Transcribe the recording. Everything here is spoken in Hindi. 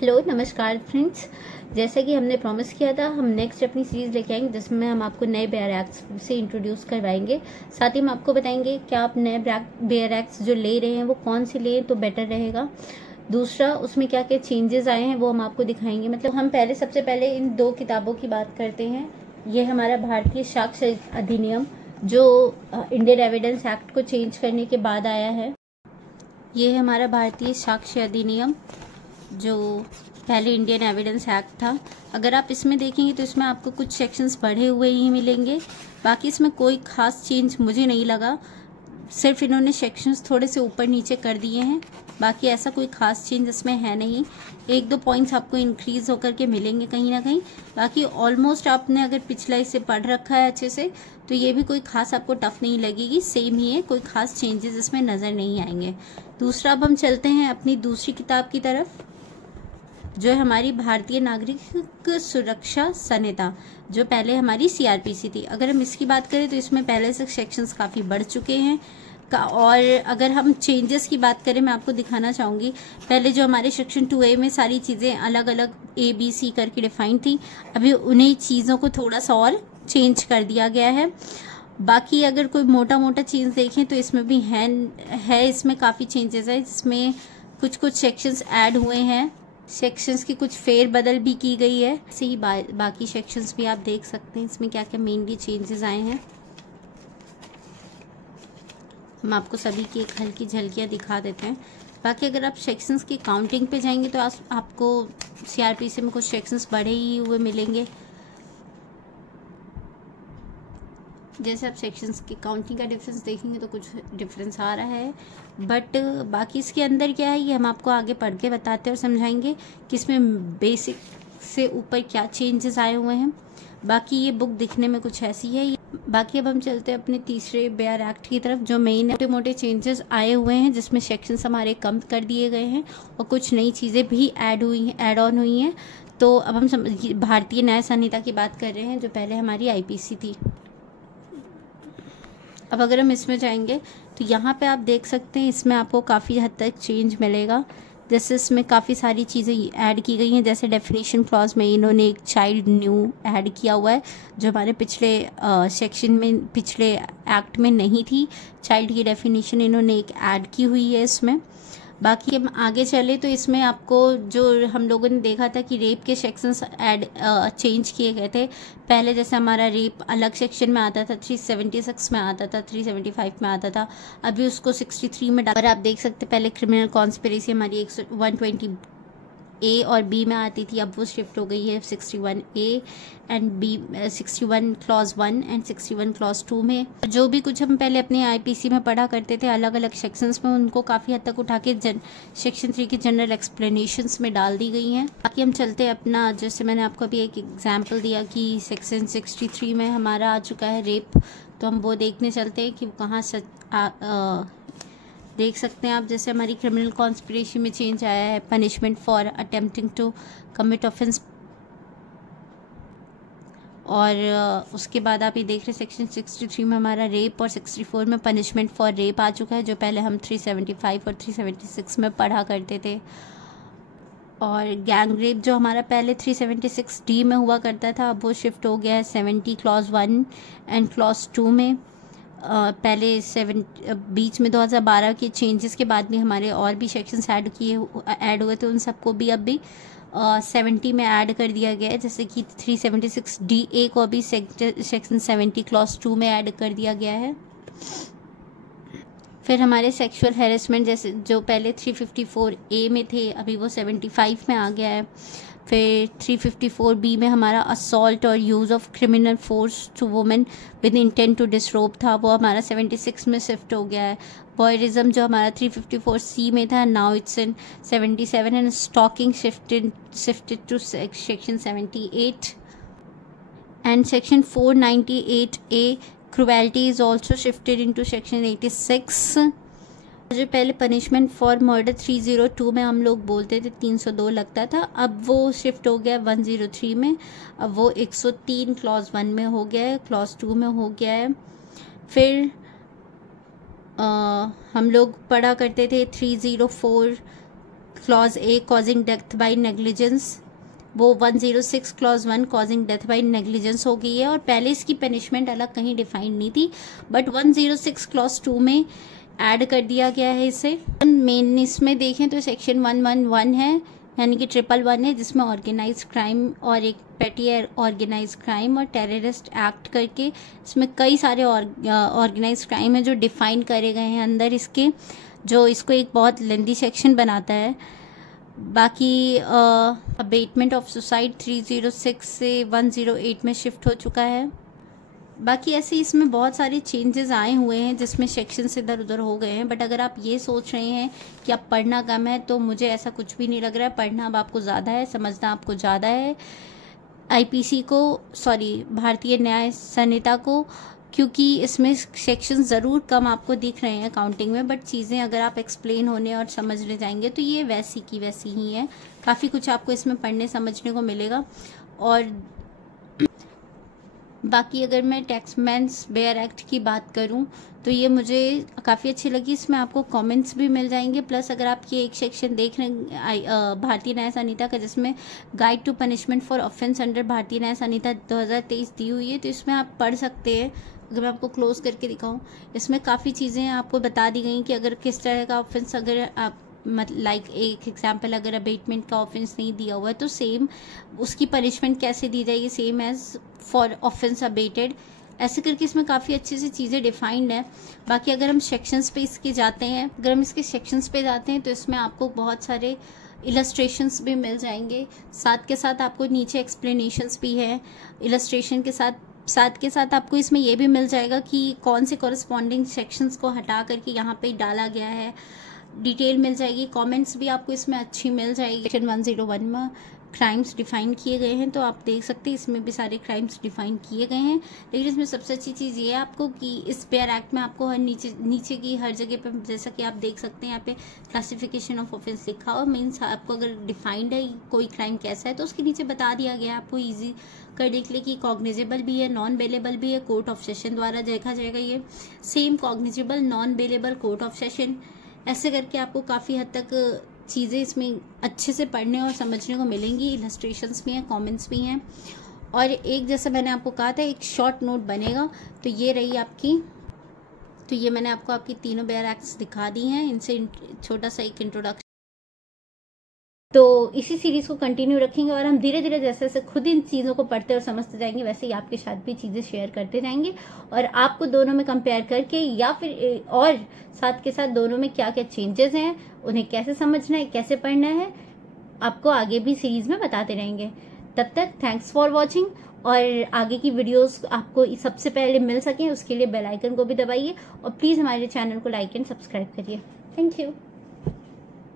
हेलो नमस्कार फ्रेंड्स। जैसा कि हमने प्रॉमिस किया था, हम नेक्स्ट अपनी सीरीज लेके आएंगे जिसमें हम आपको नए बेयर एक्ट्स से इंट्रोड्यूस करवाएंगे। साथ ही हम आपको बताएंगे क्या आप नए बेयर एक्ट्स जो ले रहे हैं वो कौन से लें तो बेटर रहेगा। दूसरा, उसमें क्या क्या चेंजेस आए हैं वो हम आपको दिखाएंगे। मतलब हम सबसे पहले इन दो किताबों की बात करते हैं। ये हमारा भारतीय साक्ष्य अधिनियम जो इंडियन एविडेंस एक्ट को चेंज करने के बाद आया है। ये है हमारा भारतीय साक्ष्य अधिनियम जो पहले इंडियन एविडेंस एक्ट था। अगर आप इसमें देखेंगे तो इसमें आपको कुछ सेक्शंस बढ़े हुए ही मिलेंगे। बाकी इसमें कोई खास चेंज मुझे नहीं लगा, सिर्फ इन्होंने सेक्शंस थोड़े से ऊपर नीचे कर दिए हैं। बाकी ऐसा कोई खास चेंज इसमें है नहीं। एक दो पॉइंट्स आपको इंक्रीज होकर के मिलेंगे कहीं ना कहीं। बाकी ऑलमोस्ट आपने अगर पिछला इसे पढ़ रखा है अच्छे से तो ये भी कोई खास आपको टफ नहीं लगेगी, सेम ही है, कोई खास चेंजेस इसमें नज़र नहीं आएंगे। दूसरा, अब हम चलते हैं अपनी दूसरी किताब की तरफ जो है हमारी भारतीय नागरिक सुरक्षा संहिता, जो पहले हमारी सीआरपीसी थी। अगर हम इसकी बात करें तो इसमें पहले से सेक्शंस काफ़ी बढ़ चुके हैं और अगर हम चेंजेस की बात करें, मैं आपको दिखाना चाहूँगी। पहले जो हमारे सेक्शन 2A में सारी चीज़ें अलग अलग ABC करके डिफाइंड थी, अभी उन्हीं चीज़ों को थोड़ा सा और चेंज कर दिया गया है। बाकी अगर कोई मोटा मोटा चेंज देखें तो इसमें भी है इसमें काफ़ी चेंजेस है। इसमें कुछ सेक्शंस ऐड हुए हैं, सेक्शंस की कुछ फेर बदल भी की गई है। ऐसे ही बाकी सेक्शंस भी आप देख सकते हैं इसमें क्या क्या मेनली चेंजेस आए हैं। हम आपको सभी की एक हल्की झलकियाँ दिखा देते हैं। बाकी अगर आप सेक्शंस की काउंटिंग पे जाएंगे तो आपको सीआरपीसी में कुछ सेक्शंस बढ़े ही हुए मिलेंगे। जैसे आप सेक्शंस की काउंटिंग का डिफरेंस देखेंगे तो कुछ डिफरेंस आ रहा है, बट बाकी इसके अंदर क्या है ये हम आपको आगे पढ़ के बताते हैं और समझाएंगे कि इसमें बेसिक से ऊपर क्या चेंजेस आए हुए हैं। बाकी ये बुक दिखने में कुछ ऐसी है। बाकी अब हम चलते हैं अपने तीसरे बेयर एक्ट की तरफ जो मेन मोटे मोटे चेंजेस आए हुए हैं, जिसमें सेक्शंस हमारे कम कर दिए गए हैं और कुछ नई चीज़ें भी ऐड ऑन हुई हैं। तो अब हम भारतीय न्याय संहिता की बात कर रहे हैं जो पहले हमारी आईपीसी थी। अब अगर हम इसमें जाएंगे तो यहाँ पे आप देख सकते हैं इसमें आपको काफ़ी हद तक चेंज मिलेगा। जैसे इसमें काफ़ी सारी चीज़ें ऐड की गई हैं। जैसे डेफिनेशन क्लॉज में इन्होंने एक चाइल्ड न्यू ऐड किया हुआ है जो हमारे पिछले सेक्शन में, पिछले एक्ट में नहीं थी। चाइल्ड की डेफिनेशन इन्होंने एक ऐड की हुई है इसमें। बाकी हम आगे चले तो इसमें आपको जो हम लोगों ने देखा था कि रेप के सेक्शंस चेंज किए गए थे। पहले जैसे हमारा रेप अलग सेक्शन में आता था, 376 में आता था, 375 में आता था, अभी उसको 63 में डाल। और आप देख सकते पहले क्रिमिनल कॉन्स्पिरेसी हमारी 120A और B में आती थी, अब वो शिफ्ट हो गई है 61A and B, 61 clause 1 and 61 clause 2 में। जो भी कुछ हम पहले अपने आईपीसी में पढ़ा करते थे अलग अलग सेक्शंस में, उनको काफ़ी हद तक उठा के सेक्शन 3 के जनरल एक्सप्लेनेशंस में डाल दी गई हैं। बाकी हम चलते हैं अपना, जैसे मैंने आपको अभी एक एग्जाम्पल दिया कि सेक्शन 63 में हमारा आ चुका है रेप, तो हम वो देखने चलते हैं कि वो कहाँ से देख सकते हैं आप। जैसे हमारी क्रिमिनल कॉन्स्पिरेसी में चेंज आया है, punishment for attempting to commit offence. और उसके बाद आप ये देख रहे हैं सेक्शन 63 में हमारा रेप और 64 में पनिशमेंट फॉर रेप आ चुका है, जो पहले हम 375 और 376 में पढ़ा करते थे। और गैंग रेप जो हमारा पहले 376D में हुआ करता था, अब वो शिफ्ट हो गया है 70 क्लॉज 1 एंड क्लॉज 2 में। पहले बीच में 2012 के चेंजेस के बाद भी हमारे और भी सेक्शंस ऐड हुए थे, उन सबको भी अब भी 70 में ऐड कर दिया गया है। जैसे कि 376DA को अभी सेक्शन 70 क्लॉज 2 में ऐड कर दिया गया है। फिर हमारे सेक्सुअल हैरेसमेंट जैसे जो पहले 354A में थे, अभी वो 75 में आ गया है। फिर 354B में हमारा असॉल्ट और use of criminal force to women with intent to disrobe था, वो हमारा 76 में शिफ्ट हो गया है। बॉयरिज्म जो हमारा 354C में था, now it's in 77 and stalking shifted to section 78 and section 498A cruelty is also shifted into section 86। जो पहले पनिशमेंट फॉर मर्डर 302 में हम लोग बोलते थे 302 लगता था, अब वो शिफ्ट हो गया 103 में, अब वो 103 क्लॉज 1 में हो गया है, क्लॉज 2 में हो गया है। फिर हम लोग पढ़ा करते थे 304 clause A causing death by negligence, वो 106 clause 1 causing death by negligence हो गई है। और पहले इसकी पनिशमेंट अलग कहीं डिफाइंड नहीं थी, बट 106 क्लॉज 2 में ऐड कर दिया गया है इसे। मेन इसमें देखें तो सेक्शन 111 है, यानी कि 111 है, जिसमें ऑर्गेनाइज क्राइम और एक पेटी ऑर्गेनाइज क्राइम और टेररिस्ट एक्ट करके इसमें कई सारे ऑर्गेनाइज क्राइम है जो डिफाइन करे गए हैं अंदर इसके, जो इसको एक बहुत लेंदी सेक्शन बनाता है। बाकी अबेटमेंट ऑफ सुसाइड 306 से 108 में शिफ्ट हो चुका है। बाकी ऐसे इसमें बहुत सारे चेंजेस आए हुए हैं जिसमें सेक्शंस इधर उधर हो गए हैं। बट अगर आप ये सोच रहे हैं कि आप पढ़ना कम है, तो मुझे ऐसा कुछ भी नहीं लग रहा है। पढ़ना अब आपको ज़्यादा है, समझना आपको ज़्यादा है आईपीसी को, सॉरी भारतीय न्याय संहिता को, क्योंकि इसमें सेक्शन ज़रूर कम आपको दिख रहे हैं काउंटिंग में, बट चीज़ें अगर आप एक्सप्लेन होने और समझने जाएंगे तो ये वैसी की वैसी ही है। काफ़ी कुछ आपको इसमें पढ़ने समझने को मिलेगा। और बाकी अगर मैं टैक्समैन्स बेयर एक्ट की बात करूं तो ये मुझे काफ़ी अच्छी लगी। इसमें आपको कमेंट्स भी मिल जाएंगे, प्लस अगर आप ये एक सेक्शन देख रहे हैं भारतीय न्याय संहिता का जिसमें guide to punishment for offence under Bharatiya Nyaya संहिता 2023 दी हुई है, तो इसमें आप पढ़ सकते हैं। अगर मैं आपको क्लोज करके दिखाऊं, इसमें काफ़ी चीज़ें आपको बता दी गई कि अगर किस तरह का ऑफेंस, अगर आप लाइक एक एग्जाम्पल, अगर अबेटमेंट का ऑफेंस नहीं दिया हुआ है तो सेम उसकी पनिशमेंट कैसे दी जाएगी, same as for offence abetted, ऐसे करके इसमें काफ़ी अच्छे से चीज़ें डिफाइंड है। बाकी अगर हम सेक्शंस पे इसके जाते हैं, अगर हम इसके सेक्शंस पे जाते हैं तो इसमें आपको बहुत सारे इलस्ट्रेशंस भी मिल जाएंगे, साथ के साथ आपको नीचे एक्सप्लेनेशंस भी है इलस्ट्रेशन के साथ। साथ के साथ आपको इसमें यह भी मिल जाएगा कि कौन से कॉरस्पॉन्डिंग सेक्शंस को हटा करके यहाँ पे डाला गया है, डिटेल मिल जाएगी। कमेंट्स भी आपको इसमें अच्छी मिल जाएगी। सेक्शन 101 में क्राइम्स डिफाइन किए गए हैं, तो आप देख सकते हैं इसमें भी सारे क्राइम्स डिफाइन किए गए हैं। लेकिन इसमें सबसे अच्छी चीज़ ये है आपको कि इस बेयर एक्ट में आपको हर नीचे की हर जगह पे, जैसा कि आप देख सकते हैं यहाँ पे क्लासिफिकेशन ऑफ ऑफेंस लिखा हुआ, मीन्स आपको अगर डिफाइंड है कोई क्राइम कैसा है तो उसके नीचे बता दिया गया है आपको ईजी कर देख ले कि कॉग्निजेबल भी है, नॉन बेलेबल भी है, कोर्ट ऑफ सेशन द्वारा देखा जाएगा। ये same cognizable, non bailable, court of session, ऐसे करके आपको काफ़ी हद तक चीज़ें इसमें अच्छे से पढ़ने और समझने को मिलेंगी। इलस्ट्रेशंस भी हैं, कमेंट्स भी हैं, और एक जैसा मैंने आपको कहा था एक शॉर्ट नोट बनेगा। तो ये रही आपकी, तो ये मैंने आपको आपकी तीनों बेयर एक्ट्स दिखा दी हैं, इनसे छोटा सा एक इंट्रोडक्शन। तो इसी सीरीज को कंटिन्यू रखेंगे और हम धीरे धीरे जैसे जैसे खुद इन चीज़ों को पढ़ते और समझते जाएंगे, वैसे ही आपके साथ भी चीज़ें शेयर करते जाएंगे और आपको दोनों में कंपेयर करके, या फिर और साथ के साथ दोनों में क्या क्या चेंजेस हैं, उन्हें कैसे समझना है, कैसे पढ़ना है, आपको आगे भी सीरीज में बताते रहेंगे। तब तक थैंक्स फॉर वॉचिंग, और आगे की वीडियोस आपको सबसे पहले मिल सकें उसके लिए बेल आइकन को भी दबाइए और प्लीज़ हमारे चैनल को लाइक एंड सब्सक्राइब करिए। Thank you.